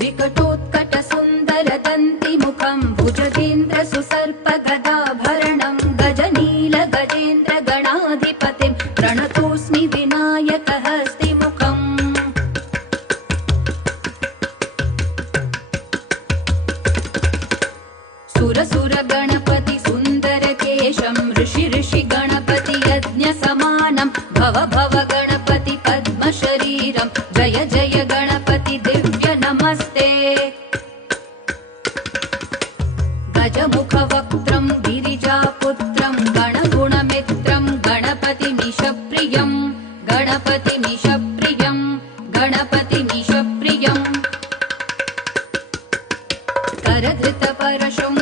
विकटोत्कटसुन्दरदन्तिमुखं भुजगेन्द्रसुसर्पगदाभरणं गजनीलगजेन्द्रगणाधिपतिं प्रणतोऽस्मि विनायकहस्तिमुखम् सुरसुरगणपति सुन्दरकेशं ऋषि गणपति यज्ञसमानं भव भव गणपति पद्मशरीरं जय जय गणपति दिव्य नमस्ते गजमुखवक्त्रं गिरिजापुत्रं गणगुणमित्रं गणपतिमीशप्रियं गणपतिमीशप्रियं गणपतिमीशप्रियम् करधृतपरशुं